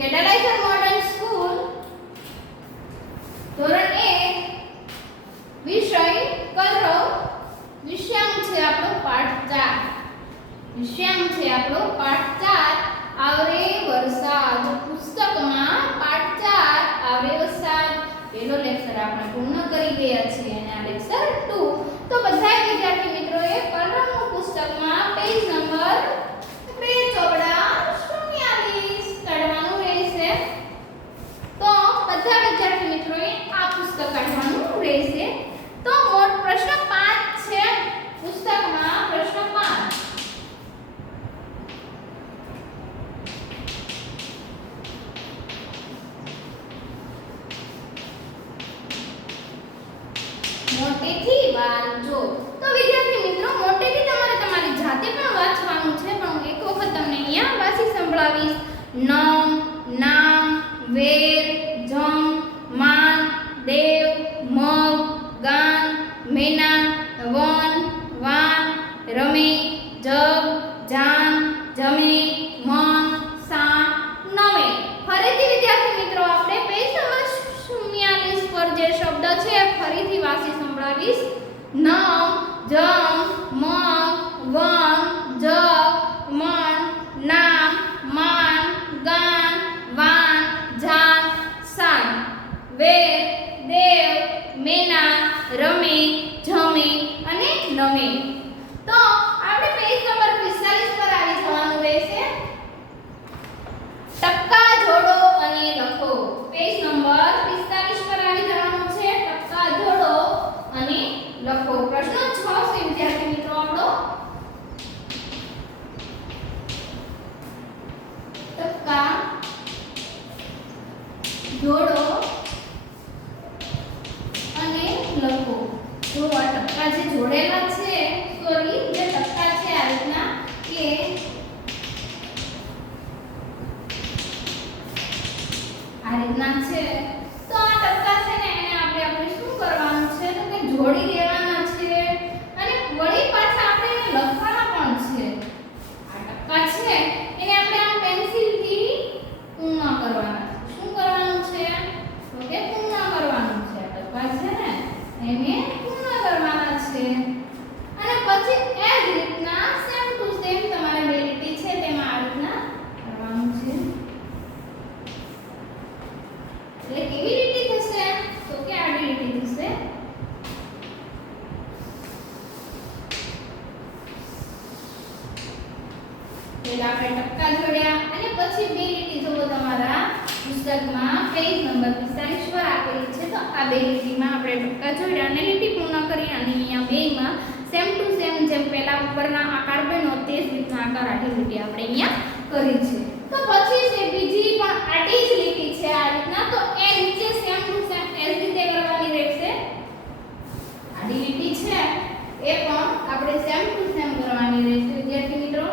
Catalyzer Modern School ધોરણ 1 વિષય કલરવ વિષયાંક છે આપણો પાઠ 4 વિષયાંક છે આપણો પાઠ 4 આવરે વરસાદ પુસ્તકમાં પાઠ 4 આવરે વરસાદ પહેલો લેક્ચર આપણે પૂર્ણ કરી ગયા છીએ અને આ લેક્ચર 2 તો બધા વિદ્યાર્થી મિત્રોએ કલરવનું પુસ્તકમાં પેજ નંબર 2 ચોગડા 44 કાઢવાનું રહેશે તો બધા વિદ્યાર્થી મિત્રોએ આ પુસ્તક કાઢવાનું રહેશે તો મોટ પ્રશ્ન 5 છે પુસ્તકમાં પ્રશ્ન 5 મોટેથી વાંચો તો વિદ્યાર્થી મિત્રો મોટેથી તમારે તમારી જાતે પણ વાંચવાનું છે પણ હું એક વખત તમને અહીંયા વાંચી સંભળાવીશ નમ નામ વેર જમ માન દેવ મગ ગાન મેના વન વાન રમે જગ જાન જમે મન સા નમે ફરીથી વિદ્યાર્થી મિત્રો આપણે પેજ નંબર 44 પર જે શબ્દ છે ફરીથી વાંચી સંભળાવીશ નમ જમ મગ વન જગ મન નામ માન ગાન વાન જાન સાન વેર દેવ મેના રમે જમે અને નમે તો આપણે પેજ નંબર 45 પર આવી જવાનું રહેશે ટપકા જોડો અને લખો પેજ નંબર 45 પર આવી જવાનું છે ટપકા જોડો અને લખો પ્રશ્ન 6 છે વિદ્યાર્થી મિત્રો આપણો ટપકા જોડો અને લખો જો આ ટપકા જે જોડેલા છે સોરી જે ટપકા છે આ રીતના કે આ રીતના છે તો આ ટપકા છે ને એને આપણે શું કરવાનું છે તો કે જોડી દેવાના છે અને વળી પાછા આપણે એને લખવાના પણ છે આ ટપકા છે એને આપણે આમ પેન્સિલથી પૂર્ણ કરવાના છે શું કરવાનું છે તો કે પૂર્ણ કરવાનું છે આ ટપકા છે ને એને પૂર્ણ કરવાના છે અને પછી એ જ રીતના સેમ ટુ સેમ તમારે બે લીટી છે તેમાં આ રીતના કરવાનું છે એટલે કેવી લીટી થશે તો કે આડી લીટી થશે પહેલા આપણે ટપકા જોડ્યા અને પછી બે લીટી જો તમારા પુસ્તકમાં પેજ નંબર 45 પર આપેલી છે તો આ બે લીટીમાં આપણે ટપકા જોડ્યા અને લીટી પૂર્ણ કરી અને અહીંયા બેમાં સેમ ટુ સેમ જેમ પહેલા ઉપરના આકાર બન્યો તે જ રીતના આકાર આડી લીટી આપણે અહીંયા કરી છે તો પછી છે બીજી પણ આડી જ લીટી છે આ રીતના તો એ નીચે સેમ ટુ સેમ એ જ રીતે કરવાની રહેશે આડી લીટી છે એ પણ આપણે સેમ ટુ સેમ કરવાની રહેશે વિદ્યાર્થી મિત્રો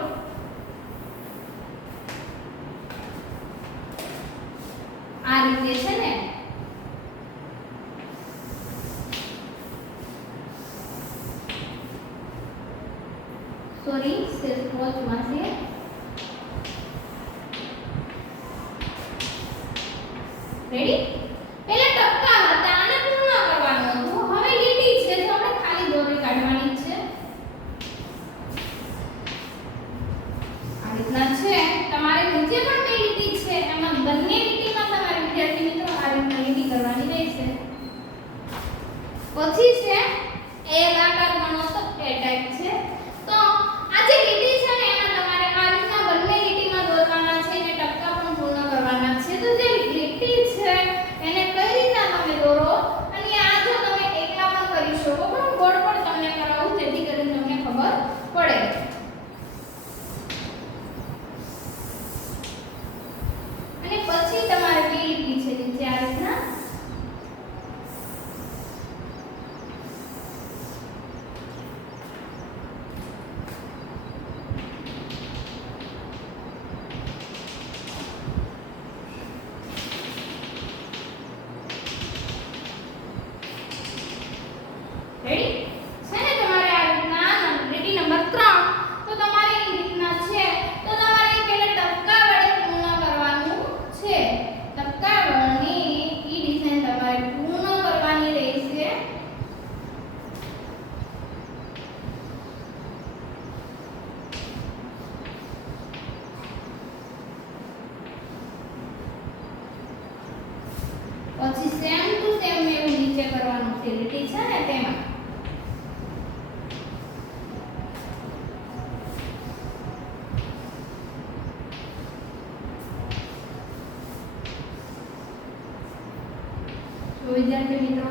આ રીતે છે ને સોરી સેલ્ફ વોચમાં છે રેડી પહેલા ટપકા હતા અને પૂર્ણ કરવાનું હતું હવે લીટી છે તો આપણે ખાલી દોરી કાઢવાની છે આ રીતના છે તમારે નીચે પણ બે લીટી છે એમાં બંને લીટીમાં તમારે વિદ્યાર્થી મિત્રો આ રીતના લીટી કરવાની રહેશે પછી છે એ આકાર ગણો તો એ ટાઈપ છે તો આ જે લીટી છે ને એમાં તમારે આ રીતના બંને લીટીમાં દોરવાના છે અને ટપકા પણ પૂર્ણ કરવાના છે તો જે લીટી છે એને કઈ રીતના તમે દોરો અને આ જો તમે એકલા પણ કરી શકો પણ ગોળ પણ તમને કરાવું જેથી કરીને તમને ખબર પડે અને પછી તમારે બે લીટી છે નીચે આ રીતના ઉપરથી લીટી છે ને તેમાં. તો વિદ્યાર્થી મિત્રો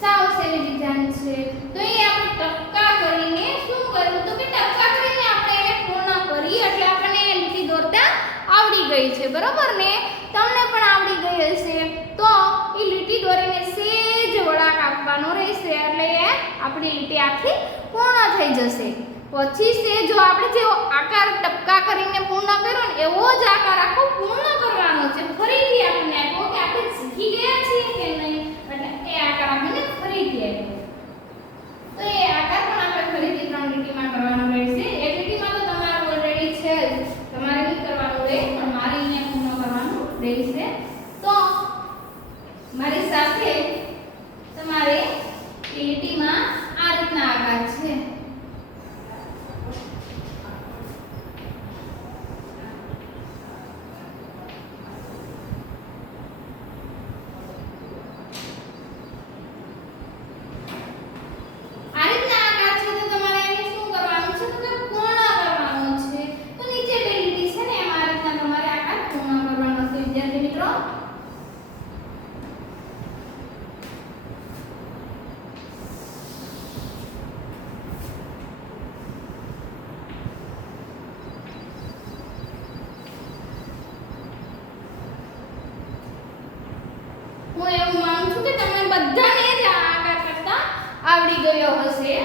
સાવ સહેલી વિધાન છે. તો એ આપણે ટપકા કરીને શું કરવું તો કે ટપકા કરીને આપણે એને પૂર્ણ કરી એટલે આપણને એ લીટી દોરતા આવડી ગઈ છે. બરોબર ને? તમને પણ આવડી ગઈ હશે. તો એ લીટી દોરીને સેજ વળાંક આપવાનો રહેશે એટલે એ આપણી લીટી આખી પૂર્ણ થઈ જશે. પછી છે જો આપણે જેવો આકાર ટપકા કરીને પૂર્ણ કર્યો ને એવો જ આકાર આખો પૂર્ણ કરવાનો છે. ફરીથી આપણને આપ્યો કે આપણે શીખી ગયા છીએ કે નહીં એટલે એ આકાર આપણને ફરીથી આપ્યો. તો એ આકાર પણ આપણે ફરીથી 3 લીટીમાં કરવાનો રહેશે. એક લીટીમાં તો તમારે ઓલરેડી છે જ, તમારે નહીં કરવાનું રહે પણ મારે અહીંયા પૂર્ણ કરવાનું રહેશે. તો મારી સાથે તમારે એ લીટીમાં આ રીતના આકાર છે. હું એવું માનું છું કે તમને બધાને જ આ આકાર કરતા આવડી ગયો હશે.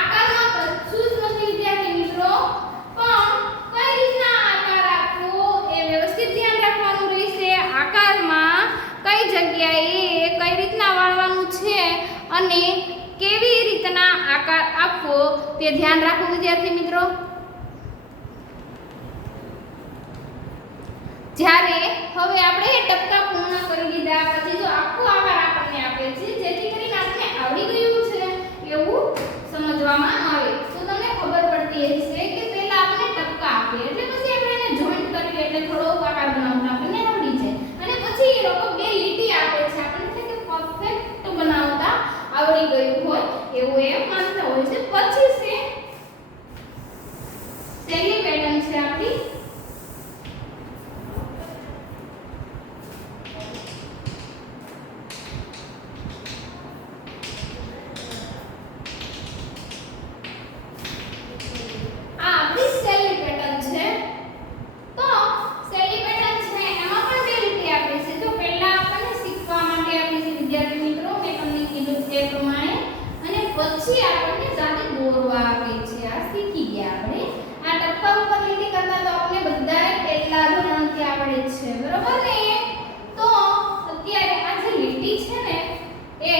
આકારમાં કશું જ નથી વિદ્યાર્થી મિત્રો, પણ કઈ રીતના આકાર આપવો એ વ્યવસ્થિત ધ્યાન રાખવાનું રહેશે. આકારમાં કઈ જગ્યાએ કઈ રીતના વાળવાનું છે અને કેવી રીતના આકાર આપવો તે ધ્યાન રાખવું વિદ્યાર્થી મિત્રો. જ્યારે હવે આપણે એ ટપકા પૂર્ણ કરી દીધા પછી જો આખો આકાર આપણને આપે છે જેથી કરીને આપણે આવડી ગયું છે એવું સમજવામાં આવે. તો તમને ખબર પડતી હશે કે પહેલા આપણે ટપકા આપીએ એટલે પછી આપણે એને જોઈન્ટ કરીએ એટલે થોડો આકાર બનાવતા આપણને આવડી જાય અને પછી એ લોકો બે લીટી આપે છે આપણને કે પરફેક્ટ બનાવતા આવડી ગયું હોય એવું એ માનતા હોય છે. પછી છે સેલી પેટર્ન છે આપણી. પછી આપણને જાતે દોરવા આપે છે. આ શીખી ગયા આપણે. આ ટપકા ઉપર લીટી કરતા તો આપણે બધાએ પહેલા ધોરણથી આવડે છે. બરોબર ને? તો અત્યારે આ જે લીટી છે ને એ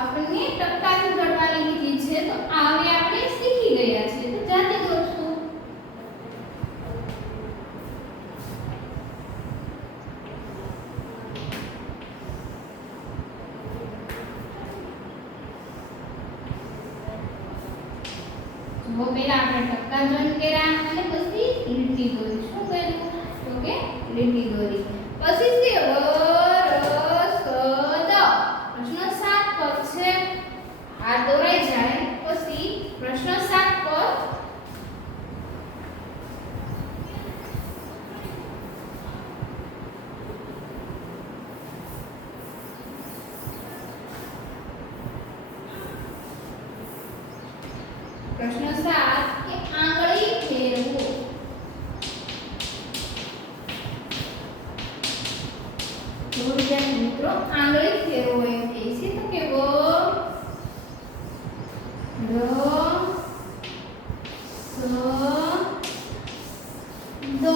આપણને ટપકાથી દોરવાની લીટી છે. તો આ હવે આપણે શીખી ગયા છે. તો જાતે દોરશું. वो पहला આપણે ટપકા જોઈન કર્યા અને પછી લીટી દોરી. શું કર્યું તો કે લીટી દોરી. પછી છે પ્રશ્ન 7 પર છે આ દોરાઈ જાય પછી પ્રશ્ન 7 પર પ્રશ્ન 7 કે આંગળી ફેરવો. તો વિદ્યાર્થી મિત્રો આંગળી ફેરવો એમ કહે છે તો કે વ ર સ દ.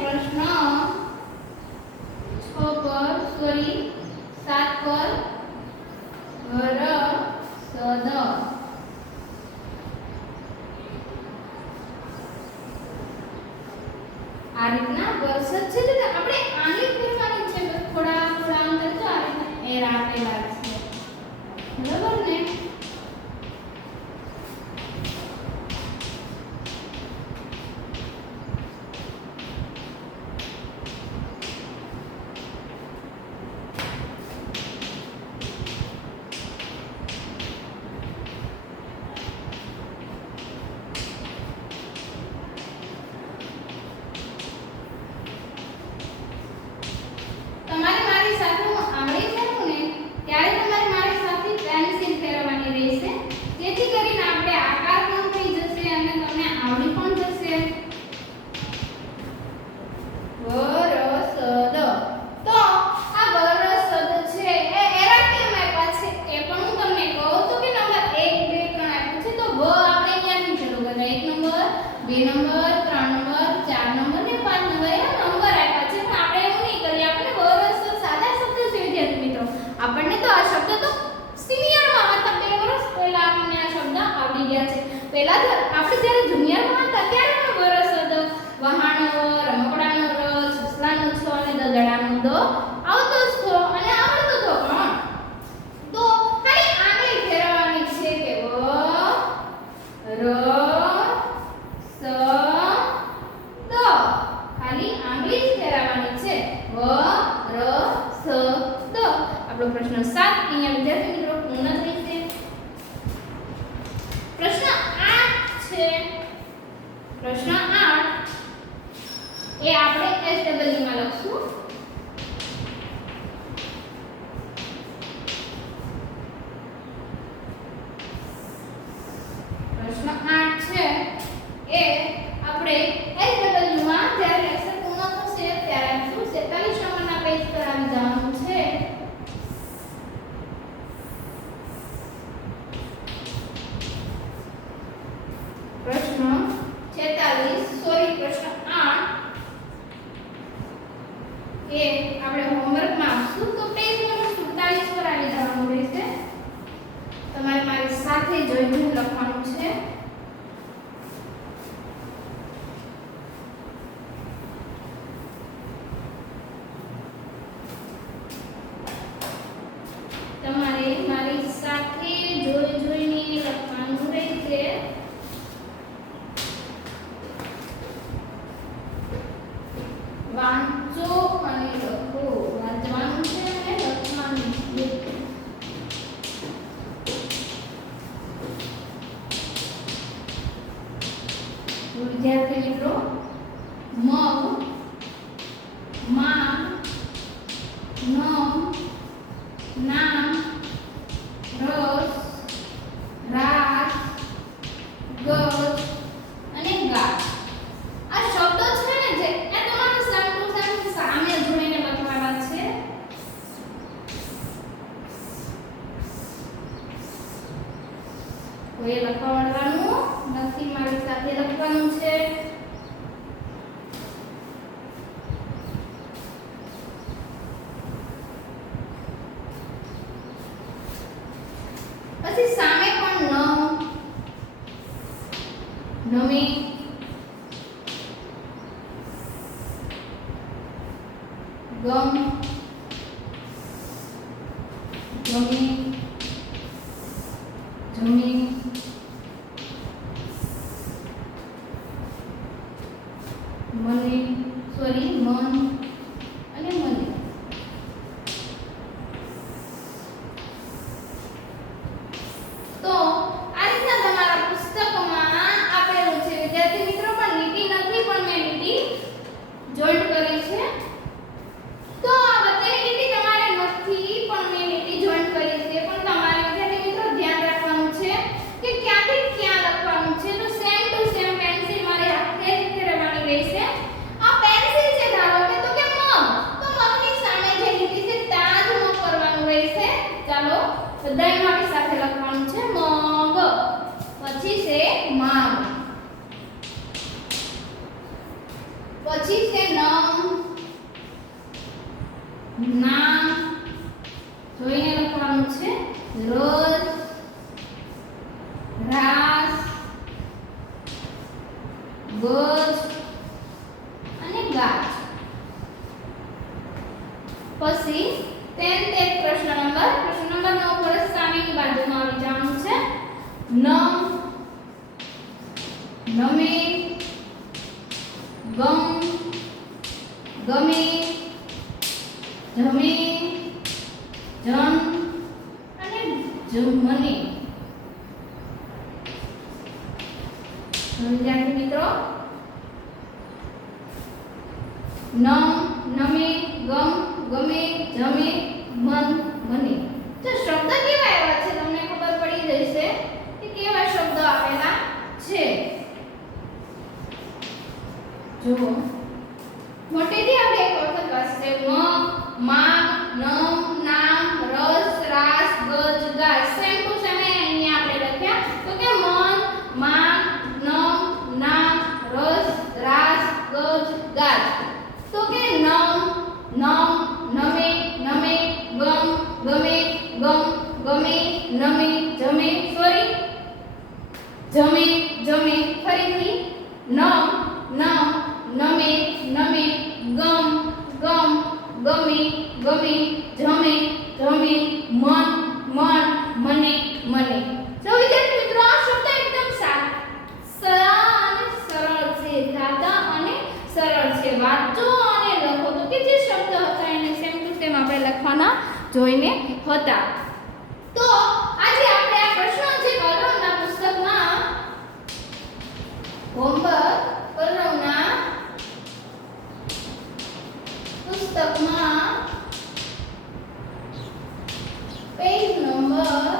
પ્રશ્ન 6 પર 7 પર વરસાદ છે તો આપણે આંગળી ફેરવાની છે, થોડા થોડા અંતર તો આ રીતે એર આપેલા છે, બરાબર ને? તમારે મારી સાથે હું આંગળી ફેરવું ને ત્યારે તમારે મારી સાથે પેન્સિલ ફેરવવાની રહેશે, જેથી કરીને આપણે આકાર પણ થઈ જશે અને તમને આવડી પણ જશે. વરસદ. તો આ વરસદ છે એ એરા કેમ આપ્યા છે એ પણ હું તમને કહું તો કે નંબર 1 2 3 આપ્યું છે, તો વ આપણે ક્યાંથી શરૂ કરતા? 1 નંબર, 2 નંબર, 3 નંબર, 4 નંબર ને 5 નંબર એવા નંબર આપ્યા છે, પણ આપણે એવું નહીં કરીએ. આપણે વરસ સાદા શબ્દ છે વિદ્યાર્થી મિત્રો. આપણને તો આ શબ્દ તો સિનિયરમાં હતા, 2 વર્ષ પહેલા આપણને આ શબ્દ આવડી ગયા છે. પહેલા તો આપણે જ્યારે જુનિયરમાં હતા ત્યારે પણ વરસદ, વહાણો, રમકડાનો ર, સસલાનો છ અને દદડાનો દ આવતો જ હતો અને આવડતો હતો. પણ તો ખાલી આંગળી ફેરવવાની છે કે વ ર સ દ, ખાલી આંગળી જ ફેરવવાની છે, વ ર સ દ. આપણો પ્રશ્ન 7 અહીંયા વિદ્યાર્થી મિત્રો પૂર્ણ થશે. પ્રશ્ન 8 છે. પ્રશ્ન 8 એ આપણે SW માં લખશું. પ્રશ્ન 8 છે એ આપણે SW માં જ્યારે લેક્ચર પૂર્ણ થશે ત્યારે આપશું. 47 નંબરના પેજ પર આવી જવાનું છે. પ્રશ્ન 46 સોરી પ્રશ્ન 8 એ આપણે હોમવર્કમાં આપશું, તો પેજ નંબર 47 પર આવી જવાનું રહેશે. તમારે મારી સાથે જોઈને લખવાનું છે. તમારે મારી સાથે જોઈને લખવાનું રહેશે. વાંચો અને લખો. વાંચવાનું છે અને લખવાનું છે. વિદ્યાર્થી મિત્રો, મગ, માં, નમ, નામ, રસ, રાસ, ગજ અને ગાજ આ શબ્દો છે ને જે એ તમારે સેમ ટુ સેમ સામે જોઈને લખવાના છે. કોઈ લખવાનું નથી, મારી સાથે લખવાનું છે. પછી સામે પણ નમી, ગમ, જમી, જમી, મને સોરી મન અને મને. તો આ રીતના તમારા પુસ્તકમાં આપેલું છે વિદ્યાર્થી મિત્રો, પણ લીટી નથી પણ મેં લીટી જોઈન્ટ કરી છે. તો આ બધી લીટી તમારે નથી પણ મેં લીટી જોઈન્ટ કરી છે, પણ તમારે વિદ્યાર્થી મિત્રો ધ્યાન રાખવાનું છે કે ક્યાંથી ક્યાં લખવાનું છે. તો સેમ ટુ સેમ પેન્સિલ મારે હાથે જ ફેરવવાની રહેશે. આ પેન્સિલ છે ધારો કે તો કે મગ, તો મગની સામે જે લીટી છે ત્યાં જ મગ કરવાનું રહેશે. ચાલો બધાએ મારી સાથે લખવાનું છે. મગ, પછી છે માગ, પછી છે નમ, નામ, જોઈને લખવાનું છે. રસ, રાસ, ગજ અને ગાજ. જમને. વિદ્યાર્થી મિત્રો નમ નમે ગમ ગમે જમે મન મને. તો શબ્દ કેવા આવ્યા છે તમને ખબર પડી જશે કે કેવા શબ્દો આવેલા છે. જો મોટેથી આપણે એક વખત વાંચશે મ મા નમ નામ રસ રાસ ગજ ગાય. સેમ ટુ સેમ અહીંયા આપણે લખ્યા તો કે મન મા નમ નામ રસ રાસ ગજ ગાય. તો કે નમ નમ નમે નમે ગમ ગમે ગમ ગમે નમે જમે સોરી જમે જમે ફરીથી નમ નમ નમે નમે ગમ ગમ ગમે ગમે જમે જમે મન મન મને મને. તો વિદ્યાર્થી મિત્રો આ શબ્દ એકદમ સરળ છે, સાદા અને સરળ છે. વાંચો અને લખો તો કે જે શબ્દ હતા એને સેમ ટુ સેમ આપણે લખવાના જોઈને હતા. તો આજે આપણે આ પ્રશ્નો જે કલરવના પુસ્તકમાં હોમવર્ક કલરવના પુસ્તકમાં પેજ નંબર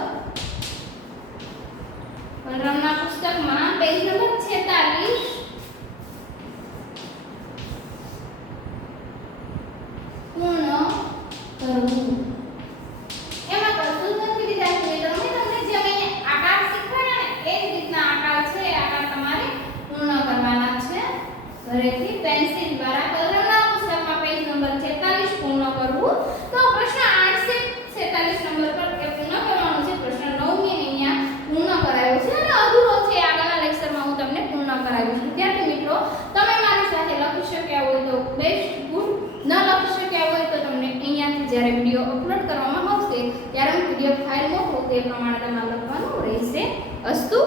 કલરવના પુસ્તકમાં પેજ નંબર 46 પૂર્ણ કરવું. એમાં કશું જ નથી વિદ્યાર્થી મિત્રો, મેં તમને જે અહીંયા આકાર શીખવાડ્યા ને એ જ રીતના આકાર છે. આકાર તમારે પૂર્ણ કરવાના છે ઘરેથી પેન્સિલ દ્વારા. કલરવના પુસ્તકમાં પેજ નંબર 46 પૂર્ણ કરવું. તો પ્રશ્ન 8 છે 46 નંબર પર એ પૂર્ણ કરવાનું છે. પ્રશ્ન 9 ને અહીંયા પૂર્ણ કરાયો છે અને અધૂરો છે. આગળના લેક્ચરમાં હું તમને પૂર્ણ કરાવીશ. વિદ્યાર્થી મિત્રો તમે મારી સાથે લખી શક્યા હોય તો બેસ્ટ ગુડ, ન લખી શક્યા હોય તો તમને અહીંયાથી જ્યારે વિડિયો અપલોડ કરવામાં આવશે ત્યારે હું પીડીએફ ફાઇલ મોકલું તે પ્રમાણે તમારે લખવાનું રહેશે. અસ્તુ.